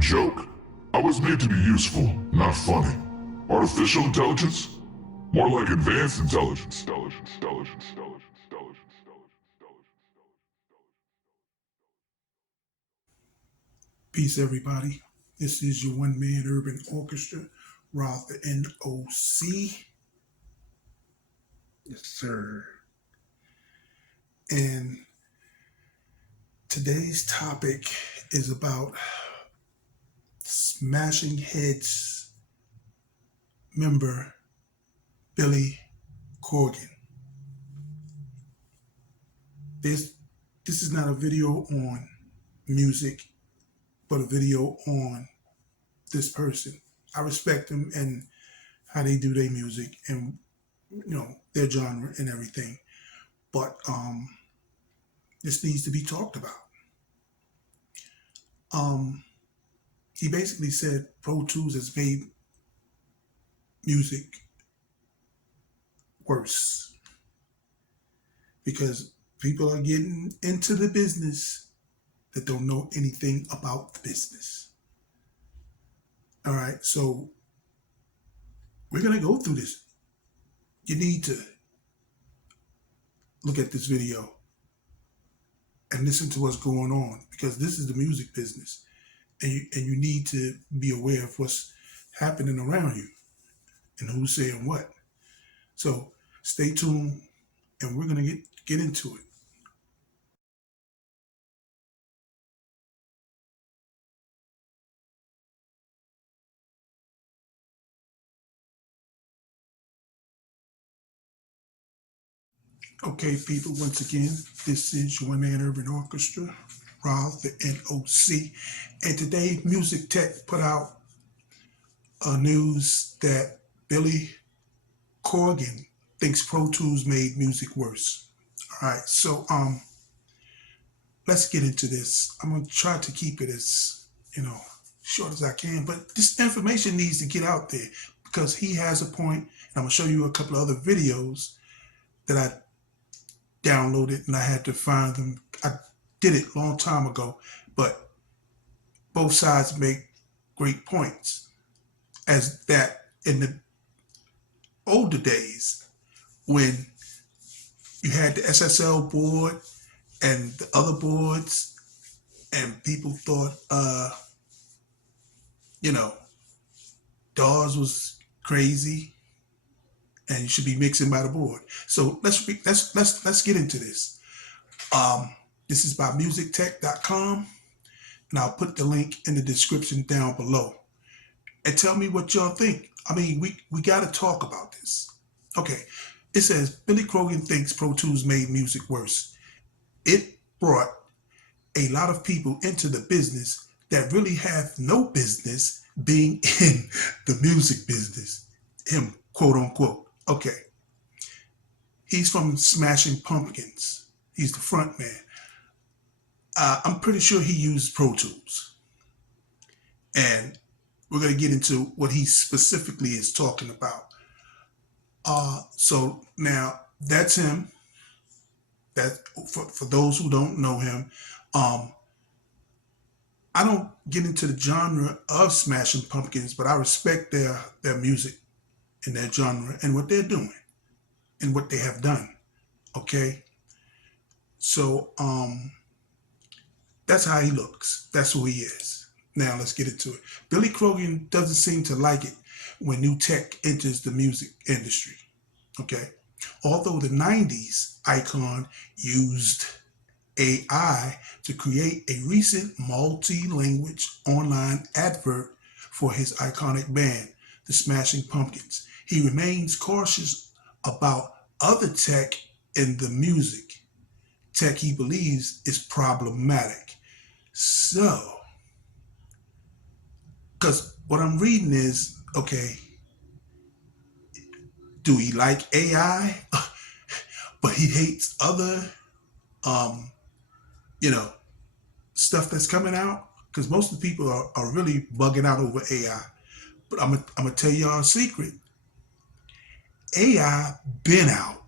joke. I was made to be useful, not funny. Artificial intelligence? More like advanced intelligence. Peace, everybody. This is your one-man urban orchestra, Rob the n.o.c. Yes, sir. And today's topic is about Smashing Heads member Billy Corgan. This is not a video on music, but a video on this person. I respect them and how they do their music and their genre and everything. But this needs to be talked about. Um, he basically said Pro Tools has made music worse because people are getting into the business that don't know anything about the business. All right, so we're going to go through this. You need to look at this video and listen to what's going on because this is the music business. And you need to be aware of what's happening around you and who's saying what. So stay tuned and we're going to get into it. Okay, people, once again, this is your one-man urban orchestra, Rob the n.o.c. And today, Music Tech put out news that Billy Corgan thinks Pro Tools made music worse. All right, so let's get into this. I'm gonna try to keep it as short as I can, but this information needs to get out there because he has a point. And I'm gonna show you a couple of other videos that I downloaded and I had to find them. I did it a long time ago, but both sides make great points. As that in the older days when you had the SSL board and the other boards and people thought DAWs was crazy and you should be mixing by the board. So let's get into this. This is by musictech.com, and I'll put the link in the description down below. And tell me what y'all think. I mean, we got to talk about this. Okay, it says Billy Corgan thinks Pro Tools made music worse. It brought a lot of people into the business that really have no business being in the music business. Him, quote unquote. Okay. He's from Smashing Pumpkins. He's the front man. I'm pretty sure he used Pro Tools. And we're going to get into what he specifically is talking about. So now that's him. That for those who don't know him, I don't get into the genre of Smashing Pumpkins, but I respect their music and their genre and what they're doing and what they have done. Okay. So that's how he looks. That's who he is. Now let's get into it. Billy Corgan doesn't seem to like it when new tech enters the music industry. Okay. Although the 90s icon used AI to create a recent multi-language online advert for his iconic band, the Smashing Pumpkins, he remains cautious about other tech in the music. Tech he believes is problematic. So, because what I'm reading is, okay, do he like AI? But he hates other, stuff that's coming out? Because most of the people are really bugging out over AI. But I'm going to tell y'all a secret. AI been out.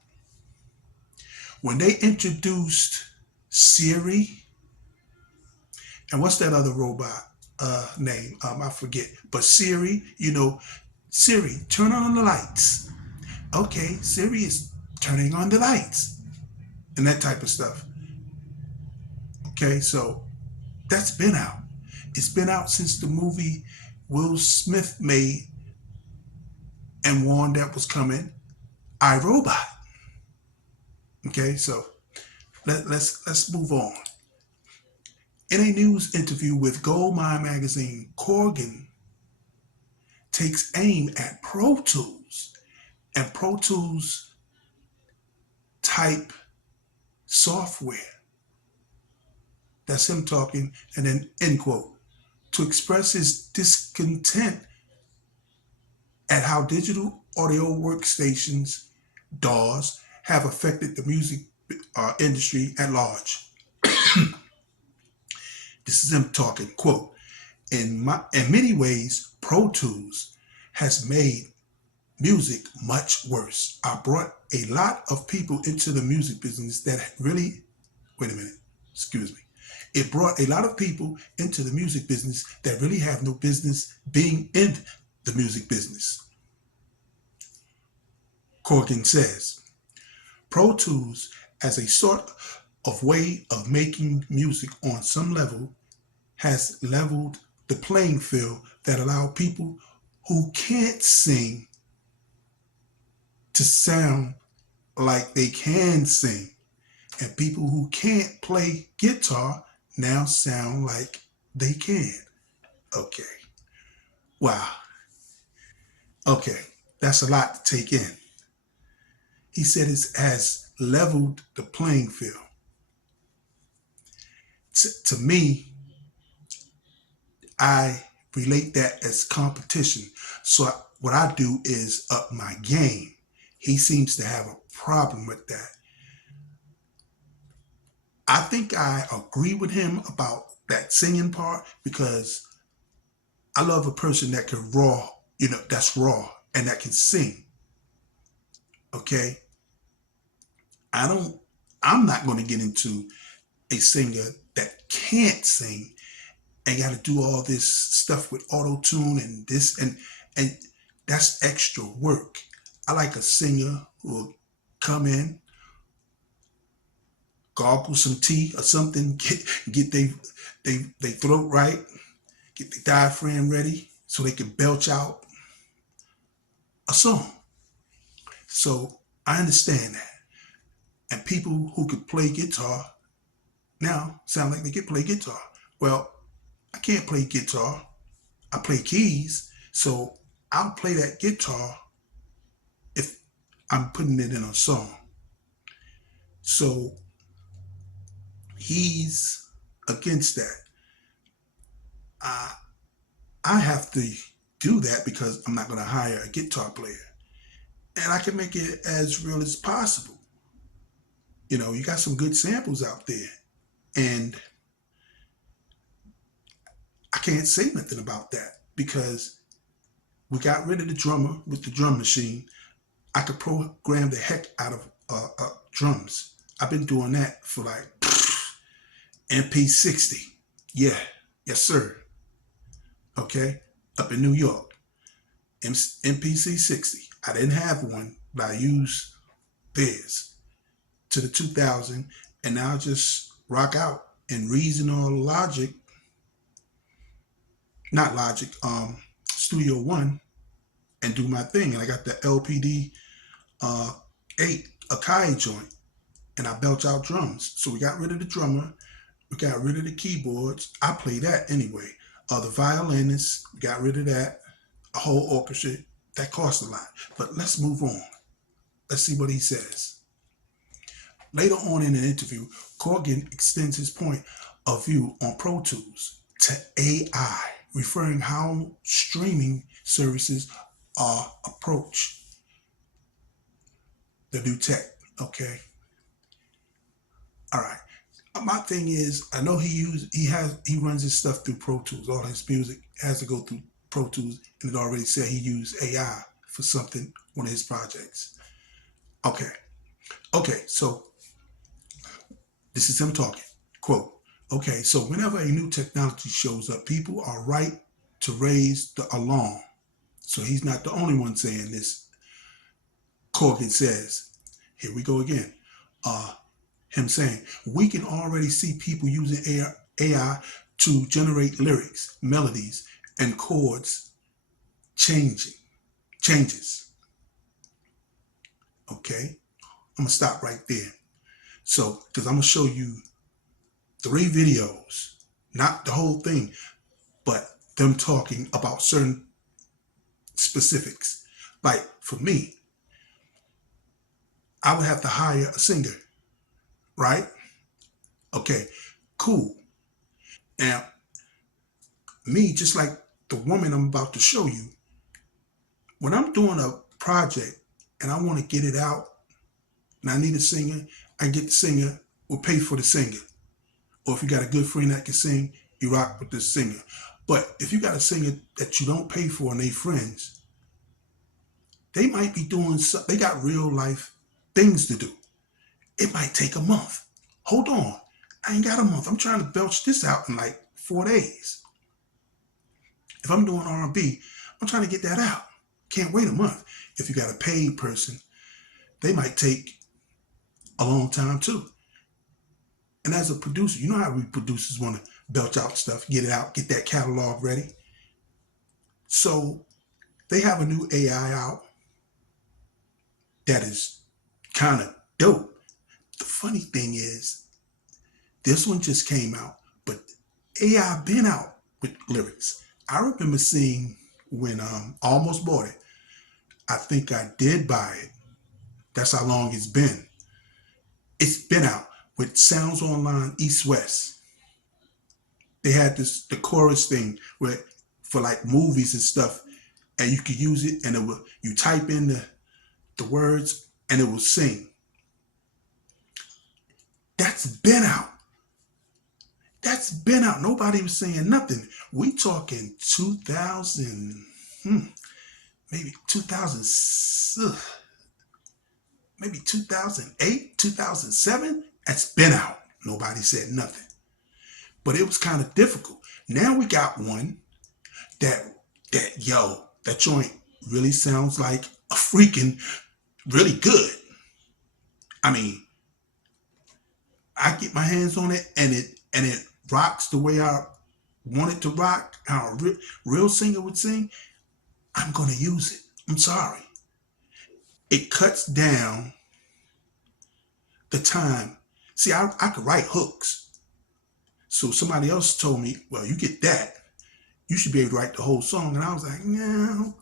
When they introduced Siri, and what's that other robot? name. I forget. But Siri, Siri, turn on the lights. Okay, Siri is turning on the lights and that type of stuff. Okay, so that's been out. It's been out since the movie Will Smith made and warned that was coming, I, Robot. Okay, so let's move on. In a news interview with Goldmine magazine, Corgan takes aim at Pro Tools and Pro Tools type software. That's him talking, and then end quote. To express his discontent at how digital audio workstations, DAWs, have affected the music industry at large. This is him talking, quote, in many ways, Pro Tools has made music much worse. I brought a lot of people into the music business that really, wait a minute, excuse me. It brought a lot of people into the music business that really have no business being in the music business. Corgan says, Pro Tools as a sort of way of making music on some level has leveled the playing field that allow people who can't sing to sound like they can sing, and people who can't play guitar now sound like they can. Okay. Wow. Okay. That's a lot to take in. He said it has leveled the playing field. To me, I relate that as competition. So what I do is up my game. He seems to have a problem with that. I think I agree with him about that singing part because I love a person that can raw, that's raw and that can sing. Okay. I don't, I'm not going to get into a singer that can't sing and got to do all this stuff with auto tune and this and that's extra work. I like a singer who will come in, gargle some tea or something, get they throat right, get the diaphragm ready so they can belch out a song. So I understand that. And people who can play guitar now sound like they can play guitar. Well, I can't play guitar. I play keys. So I'll play that guitar if I'm putting it in a song. So he's against that. I I have to do that because I'm not going to hire a guitar player. And I can make it as real as possible. You got some good samples out there. And I can't say nothing about that because we got rid of the drummer with the drum machine. I could program the heck out of drums. I've been doing that for like MP60. Yeah, yes, sir. Okay, up in New York, MPC 60. I didn't have one, but I used theirs to the 2000, and now I just rock out in Reason or Logic, not Logic, Studio One, and do my thing. And I got the LPD 8 Akai joint, and I belch out drums. So we got rid of the drummer, we got rid of the keyboards. I play that anyway. The violinist, we got rid of that. A whole orchestra, that costs a lot. But let's move on. Let's see what he says. Later on in an interview, Corgan extends his point of view on Pro Tools to AI, referring how streaming services are approached the new tech. Okay. All right. My thing is, I know he runs his stuff through Pro Tools. All his music has to go through Pro Tools, and it already said he used AI for something, one of his projects. Okay. Okay, so this is him talking. Quote, Okay, so whenever a new technology shows up, people are right to raise the alarm. So he's not the only one saying this. Corgan says, here we go again. Uh, him saying, we can already see people using AI to generate lyrics, melodies, and chords changing changes. Okay, I'm gonna stop right there. So, because I'm gonna show you 3 videos, not the whole thing, but them talking about certain specifics. Like for me, I would have to hire a singer, right? Okay, cool. Now, me, just like the woman I'm about to show you, when I'm doing a project and I want to get it out and I need a singer, I get the singer or pay for the singer. Or if you got a good friend that can sing, you rock with the singer. But if you got a singer that you don't pay for and they friends, they might be doing they got real life things to do. It might take a month. Hold on. I ain't got a month. I'm trying to belch this out in like 4 days. If I'm doing R&B, I'm trying to get that out. Can't wait a month. If you got a paid person, they might take a long time too. And as a producer, you know how we producers want to belch out stuff, get it out, get that catalog ready. So they have a new AI out that is kind of dope. The funny thing is, this one just came out, but AI been out with lyrics. I remember seeing when I almost bought it. I think I did buy it. That's how long it's been. It's been out with Sounds Online East West. They had the chorus thing where for like movies and stuff, and you could use it, and it will you type in the words and it will sing. That's been out. That's been out. Nobody was saying nothing. We talking 2000, maybe 2000, maybe 2008, 2007. That's been out. Nobody said nothing. But it was kind of difficult. Now we got one that that joint really sounds like a freaking really good. I mean, I get my hands on it and it rocks the way I want it to rock, how a real singer would sing. I'm gonna use it. I'm sorry. It cuts down the time. See, I could write hooks. So somebody else told me, well, you get that, you should be able to write the whole song. And I was like, no,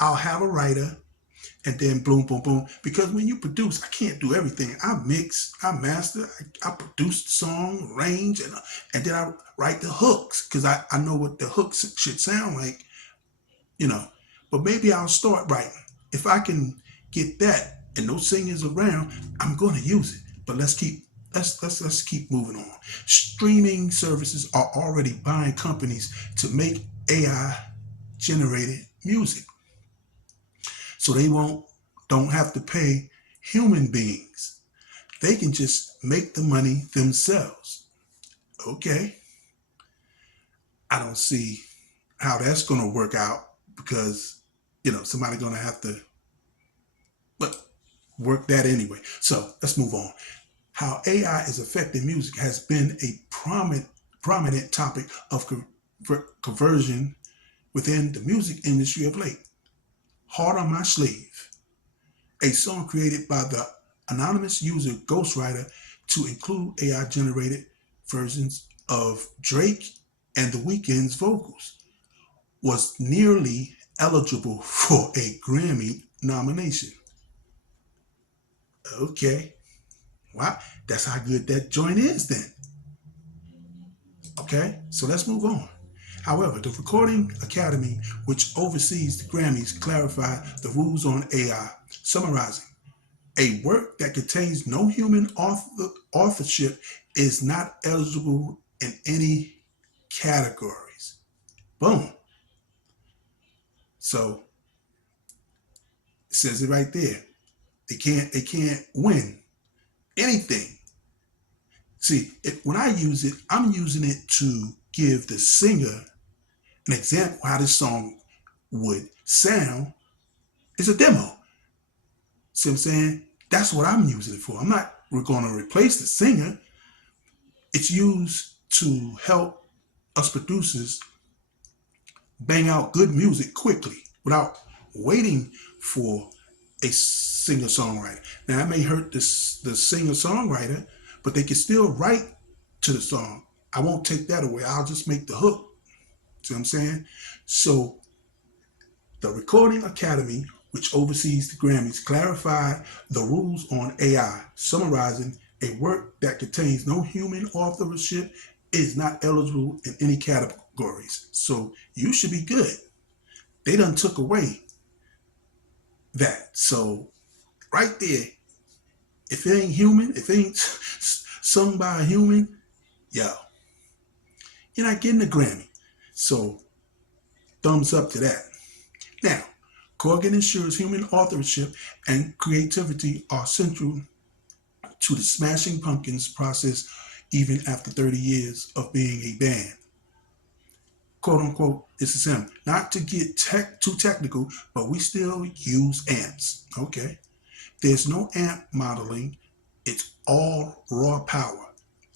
I'll have a writer and then boom, boom, boom. Because when you produce, I can't do everything. I mix, I master, I produce the song, arrange, and then I write the hooks because I know what the hooks should sound like, you know. But maybe I'll start writing. If I can get that and no singers around, I'm going to use it. But let's keep moving on. Streaming services are already buying companies to make AI generated music, so they don't have to pay human beings. They can just make the money themselves. Okay, I don't see how that's going to work out because somebody's going to have to but work that anyway. So let's move on. How AI is affecting music has been a prominent topic of conversion within the music industry of late. Hard on My Sleeve, a song created by the anonymous user Ghostwriter to include AI generated versions of Drake and The Weeknd's vocals, was nearly eligible for a Grammy nomination. Okay, wow, that's how good that joint is then. Okay, so let's move on. However, the Recording Academy, which oversees the Grammys, clarified the rules on AI, summarizing: a work that contains no human authorship is not eligible in any categories. Boom. So it says it right there. They can't win anything See, when I use it, I'm using it to give the singer an example how this song would sound. It's a demo. See what I'm saying? That's what I'm using it for. I'm not going to replace the singer. It's used to help us producers bang out good music quickly without waiting for a singer songwriter. Now, that may hurt the singer songwriter, but they can still write to the song. I won't take that away. I'll just make the hook. See what I'm saying? So the Recording Academy, which oversees the Grammys, clarified the rules on AI, summarizing a work that contains no human authorship is not eligible in any categories. So you should be good. They done took away that. So right there, if it ain't human, if it ain't sung by a human, yo, you're not getting a Grammy. So thumbs up to that. Now, Corgan ensures human authorship and creativity are central to the Smashing Pumpkins process even after 30 years of being a band. Quote unquote, this is him. Not to get too technical, but we still use amps. Okay. There's no amp modeling. It's all raw power.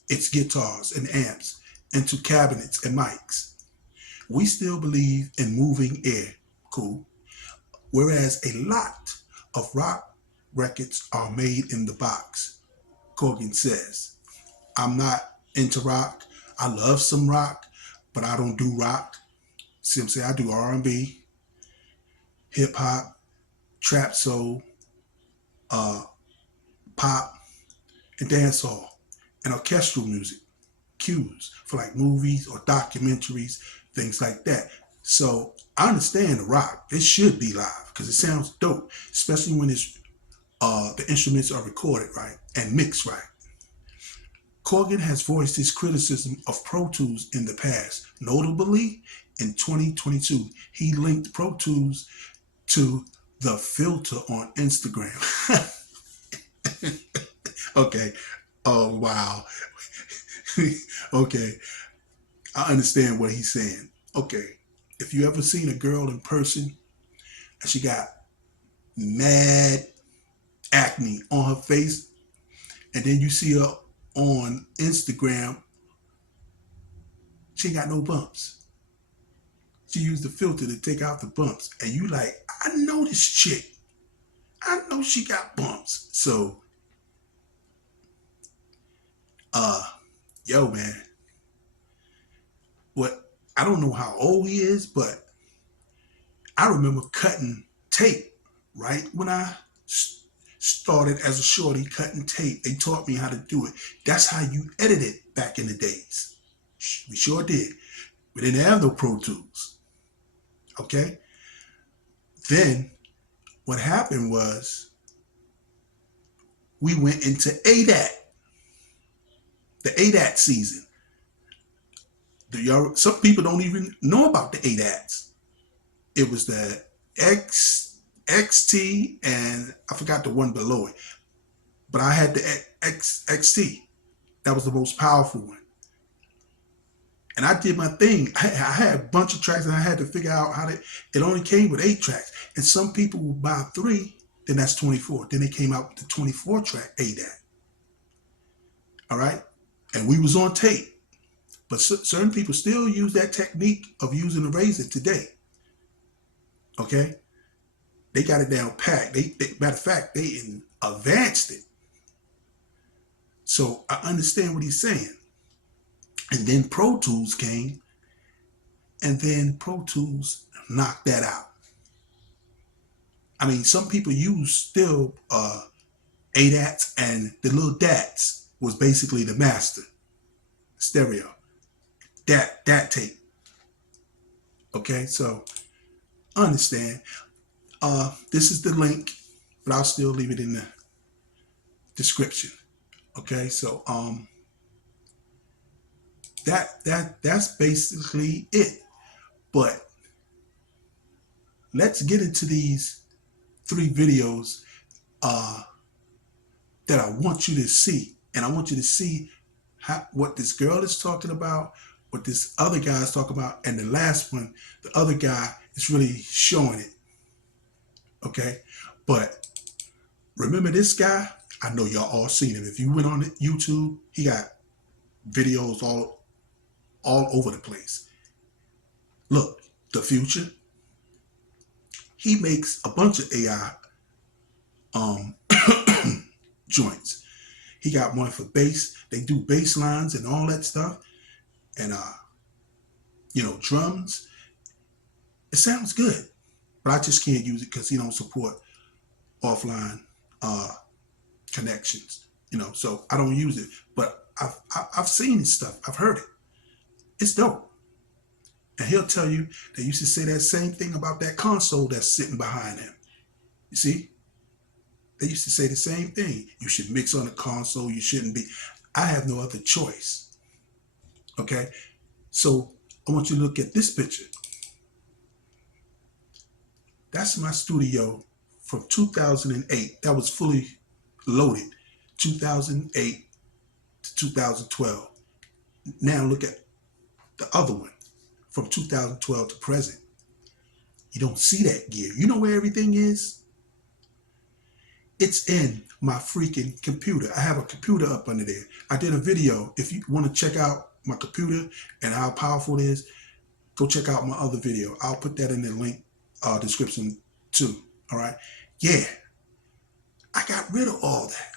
It's guitars and amps into cabinets and mics. We still believe in moving air. Cool. Whereas a lot of rock records are made in the box. Corgan says, I'm not into rock. I love some rock, but I don't do rock. See what I'm saying? I do R&B, hip hop, trap soul, uh, pop, and dancehall, and orchestral music, cues for like movies or documentaries, things like that. So I understand the rock. It should be live because it sounds dope, especially when the instruments are recorded right and mixed right. Corgan has voiced his criticism of Pro Tools in the past. Notably, in 2022, he linked Pro Tools to the filter on Instagram. Okay. Oh, wow. Okay. I understand what he's saying. Okay. If you ever seen a girl in person and she got mad acne on her face, and then you see her on Instagram, she ain't got no bumps. She used the filter to take out the bumps. And you like, I know this chick. I know she got bumps. So, uh, yo, man, what I don't know how old he is, but I remember cutting tape right when I started as a shorty cutting tape. They taught me how to do it. That's how you edited back in the days. We sure did. We didn't have no Pro Tools. Okay? Then what happened was we went into ADAT, the ADAT season. Some people don't even know about the ADATs. It was the XT, and I forgot the one below it. But I had the XT. That was the most powerful one. And I did my thing. I had a bunch of tracks and I had to figure out how to, it only came with 8 tracks. And some people would buy 3, then that's 24. Then they came out with the 24 track ADAT. All right? And we was on tape. But certain people still use that technique of using a razor today. Okay? They got it down packed. Matter of fact, they advanced it. So I understand what he's saying. And then Pro Tools came, and then Pro Tools knocked that out. I mean, some people use still ADATs, and the little DATs was basically the master stereo. Dat tape. Okay, so understand. This is the link, but I'll still leave it in the description. Okay, so that's basically it. But let's get into these 3 videos that I want you to see, and I want you to see what this girl is talking about, what this other guy is talking about, and the last one, the other guy is really showing it. Okay, but remember this guy? I know y'all all seen him. If you went on YouTube, he got videos all over the place. Look, the Future. He makes a bunch of AI joints. He got one for bass. They do bass lines and all that stuff, and drums. It sounds good, but I just can't use it because he don't support offline connections. So I don't use it. But I've seen his stuff. I've heard it. It's dope. And he'll tell you they used to say that same thing about that console that's sitting behind him. You see? They used to say the same thing. You should mix on the console. You shouldn't be. I have no other choice. Okay? So I want you to look at this picture. That's my studio from 2008. That was fully loaded. 2008 to 2012. Now look at the other one from 2012 to present. You don't see that gear. You know where everything is? It's in my freaking computer. I have a computer up under there. I did a video. If you want to check out my computer and how powerful it is, go check out my other video. I'll put that in the link description too. All right. Yeah. I got rid of all that.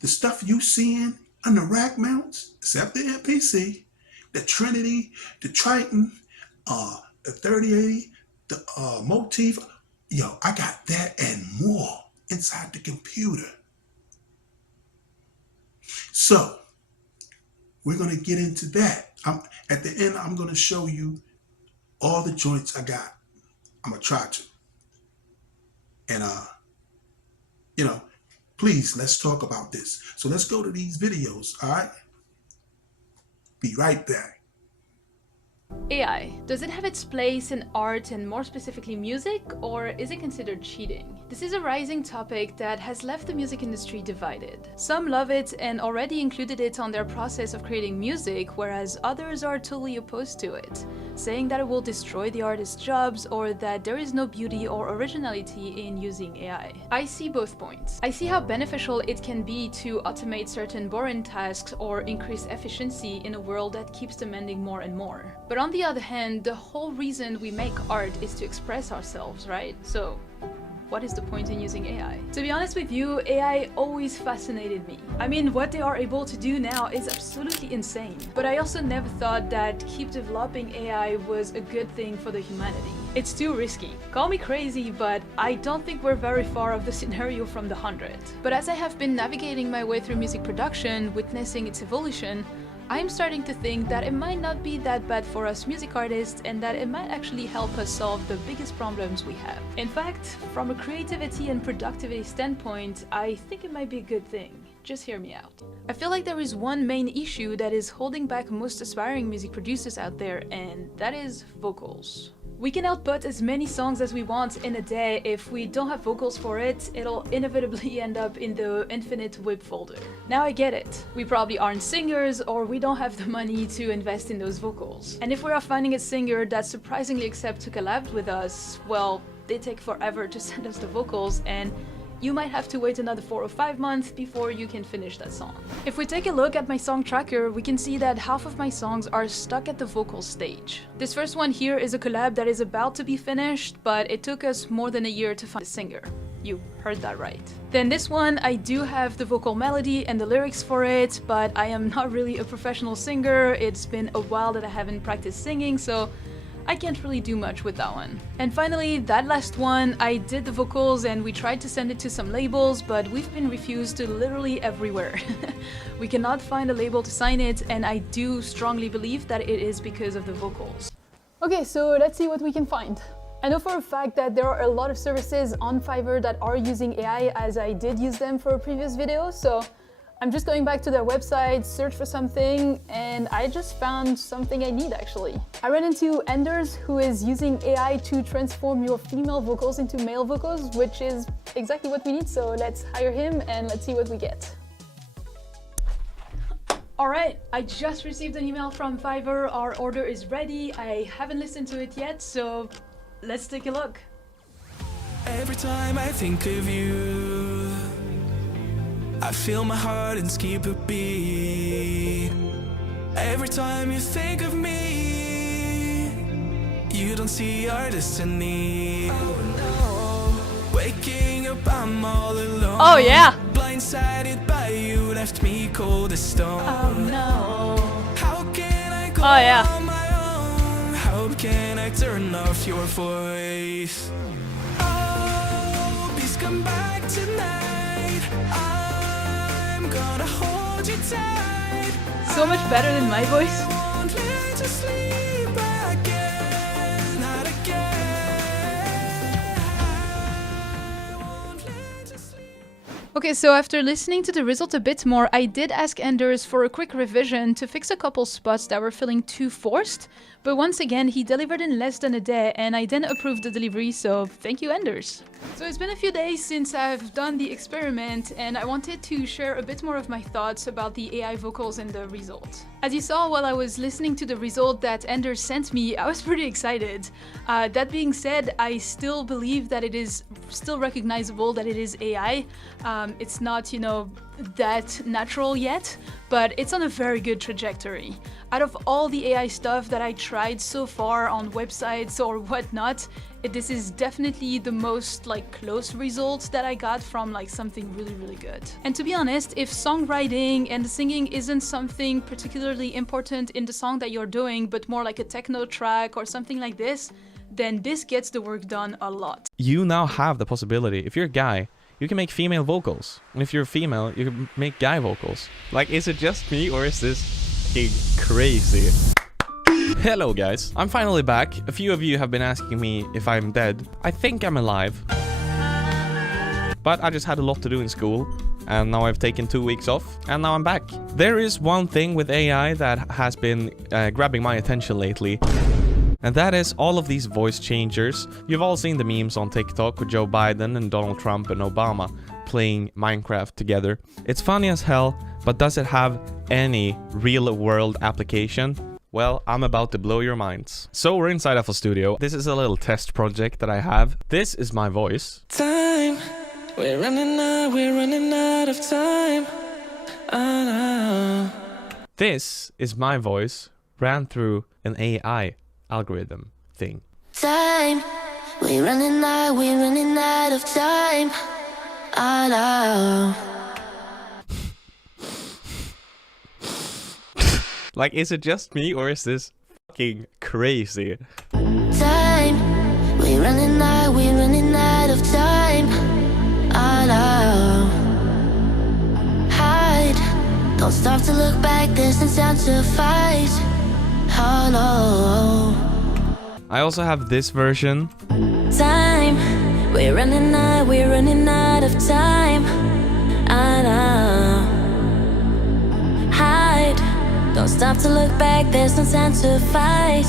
The stuff you seeing on the rack mounts, except the MPC, the Trinity, the Triton, the 3080, the Motif. Yo, I got that and more inside the computer. So we're going to get into that. At the end, I'm going to show you all the joints I got. I'm going to try to. And, please, let's talk about this. So let's go to these videos, all right? Be right back. AI, does it have its place in art and more specifically music, or is it considered cheating? This is a rising topic that has left the music industry divided. Some love it and already included it on their process of creating music, whereas others are totally opposed to it, saying that it will destroy the artist's jobs or that there is no beauty or originality in using AI. I see both points. I see how beneficial it can be to automate certain boring tasks or increase efficiency in a world that keeps demanding more and more. But on the other hand, the whole reason we make art is to express ourselves, right? So what is the point in using AI? To be honest with you, AI always fascinated me. I mean, what they are able to do now is absolutely insane. But I also never thought that keep developing AI was a good thing for the humanity. It's too risky. Call me crazy, but I don't think we're very far off the scenario from the 100. But as I have been navigating my way through music production, witnessing its evolution, I'm starting to think that it might not be that bad for us music artists and that it might actually help us solve the biggest problems we have. In fact, from a creativity and productivity standpoint, I think it might be a good thing. Just hear me out. I feel like there is one main issue that is holding back most aspiring music producers out there, and that is vocals. We can output as many songs as we want in a day. If we don't have vocals for it, it'll inevitably end up in the infinite whip folder. Now I get it. We probably aren't singers or we don't have the money to invest in those vocals. And if we are finding a singer that surprisingly accepts to collab with us, well, they take forever to send us the vocals and you might have to wait another 4 or 5 months before you can finish that song. If we take a look at my song tracker, we can see that half of my songs are stuck at the vocal stage. This first one here is a collab that is about to be finished, but it took us more than a year to find a singer. You heard that right. Then this one, I do have the vocal melody and the lyrics for it, but I am not really a professional singer. It's been a while that I haven't practiced singing, so I can't really do much with that one. And finally, that last one, I did the vocals and we tried to send it to some labels, but we've been refused to literally everywhere. We cannot find a label to sign it, and I do strongly believe that it is because of the vocals. Okay, so let's see what we can find. I know for a fact that there are a lot of services on Fiverr that are using AI, as I did use them for a previous video, so I'm just going back to their website, search for something, and I just found something I need actually. I ran into Enders, who is using AI to transform your female vocals into male vocals, which is exactly what we need, so let's hire him and let's see what we get. Alright, I just received an email from Fiverr. Our order is ready. I haven't listened to it yet, so let's take a look. Every time I think of you, I feel my heart and skip a beat. Every time you think of me, you don't see our destiny. Oh no, waking up I'm all alone. Oh yeah! Blindsided by you, left me cold as stone. Oh no. How can I go Oh yeah. on my own? How can I turn off your voice? Oh, please come back tonight. I'm gonna hold you tight. So much better than my voice. I won't let you sleep again, not again. I won't let you sleep. Okay, so after listening to the result a bit more, I did ask Anders for a quick revision to fix a couple spots that were feeling too forced. But once again, he delivered in less than a day, and I then approved the delivery, so thank you, Anders. So it's been a few days since I've done the experiment, and I wanted to share a bit more of my thoughts about the AI vocals and the result. As you saw while I was listening to the result that Anders sent me, I was pretty excited. That being said, I still believe that it is still recognizable that it is AI. It's not, that natural yet, but it's on a very good trajectory. Out of all the AI stuff that I tried so far on websites or whatnot, this is definitely the most close results that I got from something really, really good. And to be honest, if songwriting and the singing isn't something particularly important in the song that you're doing, but more like a techno track or something like this, then this gets the work done a lot. You now have the possibility, if you're a guy, you can make female vocals. And if you're a female, you can make guy vocals. Is it just me or is this fucking crazy? Hello guys, I'm finally back. A few of you have been asking me if I'm dead. I think I'm alive. But I just had a lot to do in school. And now I've taken 2 weeks off. And now I'm back. There is one thing with AI that has been grabbing my attention lately. And that is all of these voice changers. You've all seen the memes on TikTok with Joe Biden and Donald Trump and Obama playing Minecraft together. It's funny as hell, but does it have any real-world application? Well, I'm about to blow your minds. So we're inside of a studio. This is a little test project that I have. This is my voice. Time, we're running out of time. This is my voice ran through an AI algorithm thing. Time, we're running out of time. Is it just me or is this fucking crazy? Time, we're running out of time. Hide, don't stop to look back, there's no time to fight. Oh no. I also have this version. Time, we're running out of time. Hide, don't stop to look back, there's no time to fight.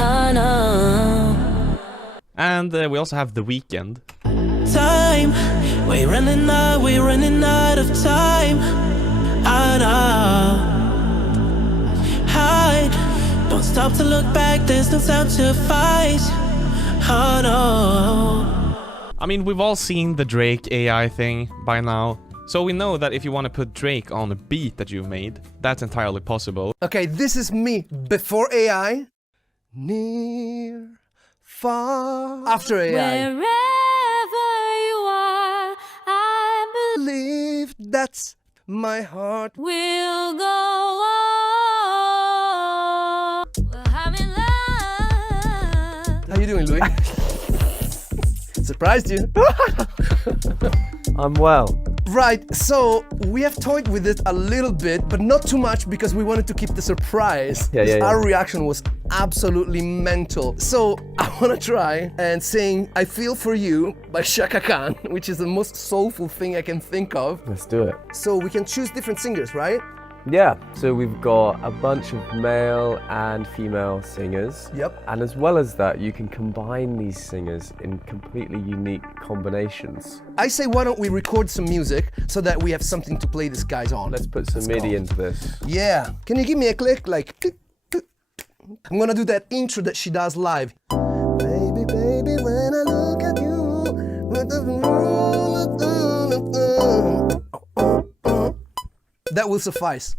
Oh no. And we also have The Weeknd. Time, we're running out of time. Hide, don't stop to look back, there's no time to fight. Oh no. I mean, we've all seen the Drake AI thing by now. So we know that if you want to put Drake on a beat that you've made, that's entirely possible. Okay, this is me before AI. Near, far, after AI. Wherever you are, I Believe that's my heart. will go on. Well, I'm in love. How you doing, Louis? Surprised you. I'm well. Right, so we have toyed with it a little bit, but not too much because we wanted to keep the surprise. Yeah. Our reaction was absolutely mental. So I want to try and sing I Feel For You by Shaka Khan, which is the most soulful thing I can think of. Let's do it. So we can choose different singers, right? Yeah, so we've got a bunch of male and female singers. Yep. And as well as that, you can combine these singers in completely unique combinations. I say, why don't we record some music so that we have something to play these guys on? Let's put some MIDI into this. Yeah. Can you give me a click? Like, click, click. I'm gonna do that intro that she does live. Baby, baby, when I look at you, that will suffice.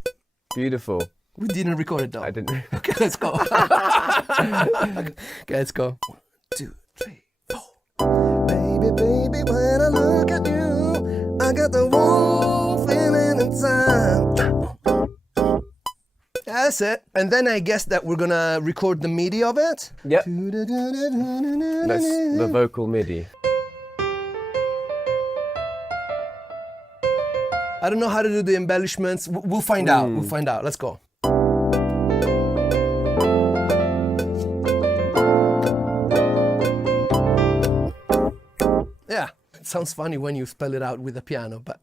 Beautiful. We didn't record it though. I didn't. Okay, let's go. Okay, let's go. 1, 2, 3, 4. Baby, baby, when I look at you, I got the warm feeling inside. That's it. And then I guess that we're gonna record the MIDI of it. Yep. That's the vocal MIDI. I don't know how to do the embellishments. We'll find out. We'll find out. Let's go. Yeah, it sounds funny when you spell it out with a piano, but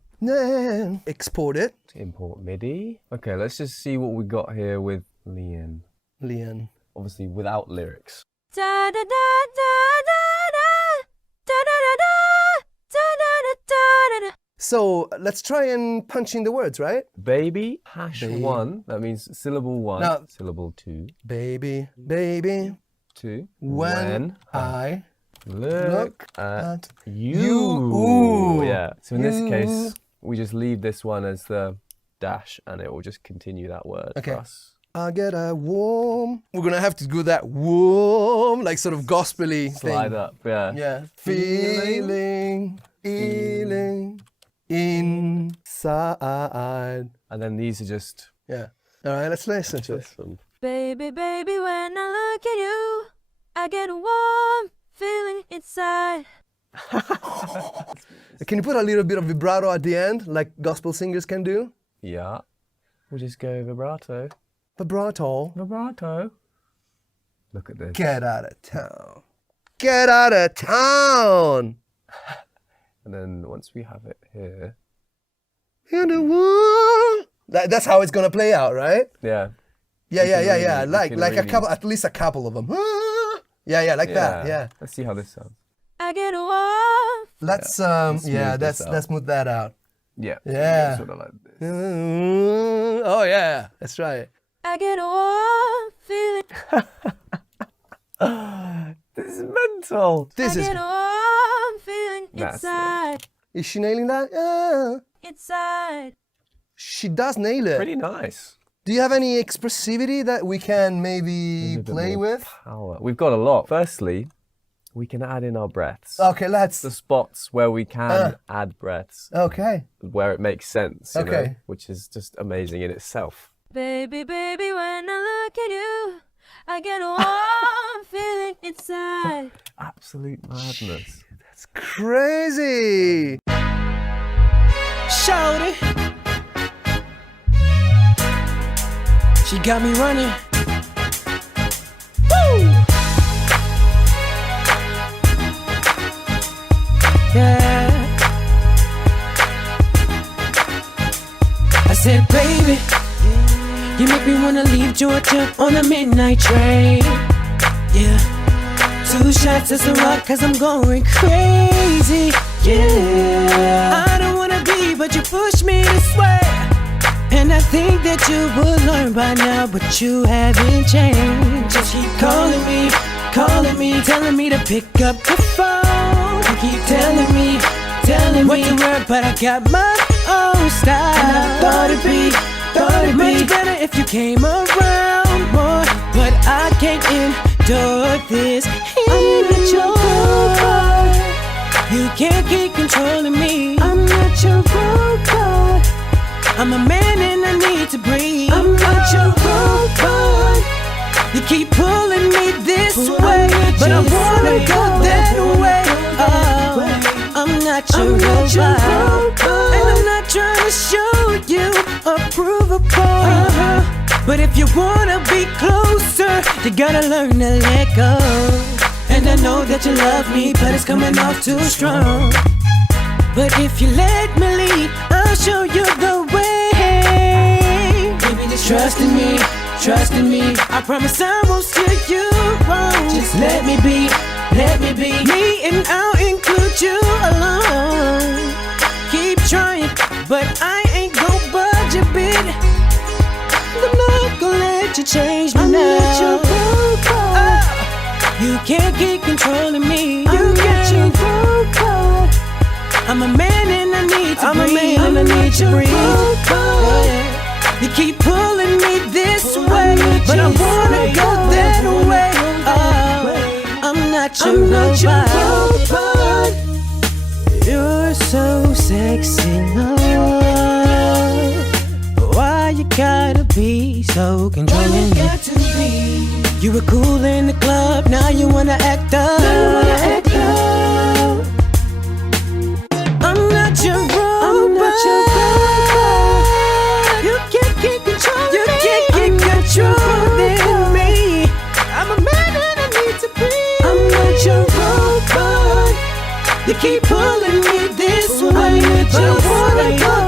export it. Import MIDI. Okay, let's just see what we got here with Leon. Leon. Obviously without lyrics. Da da da da da da da da da da da da. So let's try and punch in the words, right? Baby, #1, that means syllable 1, No. syllable 2, Baby, baby, 2, when I look at you. you. Ooh. Yeah, so in this You. case, we just leave this one as the dash and it will just continue that word Okay. for us. I get a warm. We're gonna have to do that warm, like sort of gospel-y Slide thing. up, yeah. Yeah. Feeling inside. And then these are just Yeah. All right, let's listen to it. some. Baby, baby, when I look at you, I get a warm feeling inside. Can you put a little bit of vibrato at the end, like gospel singers can do? Yeah. We'll just go vibrato. Vibrato. Vibrato. Look at this. Get out of town. Get out of town. And then once we have it here. In the world. That's how it's gonna play out, right? Yeah. Yeah. really- Like can a really- couple, at least a couple of them. Yeah, like that. Yeah. Let's see how this sounds. I get a warm. Let's Let's smooth this out. let's smooth that out. Yeah. Yeah. Sort of like this. Oh yeah, let's try it. I get a warm feeling. This is mental. This I is. get a warm feeling That's inside. Is she nailing that? Yeah. Inside. She does nail it. Pretty nice. Do you have any expressivity that we can maybe A bit play more with? Power. We've got a lot. Firstly, we can add in our breaths. Okay, let's. The spots where we can add breaths, Okay. where it makes sense, you know, Okay. which is just amazing in itself. Baby, baby, when I look at you, I get a warm feeling inside. Absolute madness. It's crazy. Shorty, she got me running. Woo! Yeah. I said, baby, you make me wanna leave Georgia on a midnight train. Yeah. 2 shots of some rock, cause I'm going crazy. Yeah. I don't wanna be, but you push me this way. And I think that you would learn by now, but you haven't changed. Just keep calling me, telling me to pick up the phone. You keep telling me what to wear, but I got my own style. And I thought it'd be much better if you came around more, but I can't endure this. I'm not your robot. You can't keep controlling me. I'm not your robot. I'm a man and I need to breathe. I'm not your robot. You keep pulling me this way, but I wanna go that way. Oh, I'm not your robot, and I'm not trying to show you approval. But if you wanna be closer, you gotta learn to let go. And I know that you love me, but it's coming off too strong. But if you let me lead, I'll show you the way. Trust in me, trust in me. I promise I won't steer you wrong. Just let me be me, and I'll include you alone. Keep trying, but I ain't gon' budge a bit. I'm not gonna let you change me now. You can't keep controlling me. You get your robot. I'm a man and I need to breathe. I'm a man and I need to breathe. You keep pulling me this way, but I wanna go that way. Oh, I'm not your robot. You're so sexy, love. Why you gotta be so controlling? You were cool in the club, now you wanna act up. I'm not your robot. You can't keep controlling me. You can't keep controlling me. I'm a man and I need to breathe. I'm not your robot. You keep pulling me this way, but I wanna go